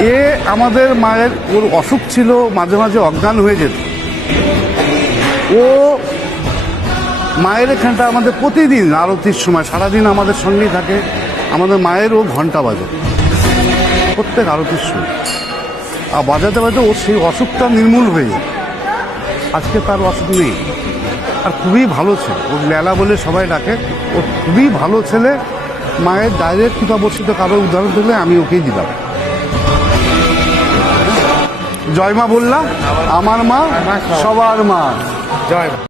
এ আমাদের মায়ের, ওর অসুখ ছিল, মাঝে মাঝে অজ্ঞান হয়ে যেত। ও মায়ের এখানটা আমাদের প্রতিদিন আরতির সময় সারাদিন আমাদের সঙ্গেই থাকে। আমাদের মায়ের ও ঘন্টা বাজে প্রত্যেক আরতির সময়, আর বাজাতে বাজাতে ওর সেই অসুখটা নির্মূল হয়ে যায়। আজকে তার অসুখ নেই, আর খুবই ভালো ছেলে। ওর লেলা বলে সবাই ডাকে। ও খুবই ভালো ছেলে। মায়ের ডাইরেক্ট কৃপাবর্ষিত কারো উদাহরণ দিলে আমি ওকেই দিলাম। জয় মা বললাম, আমার মা সবার মা। জয় মা।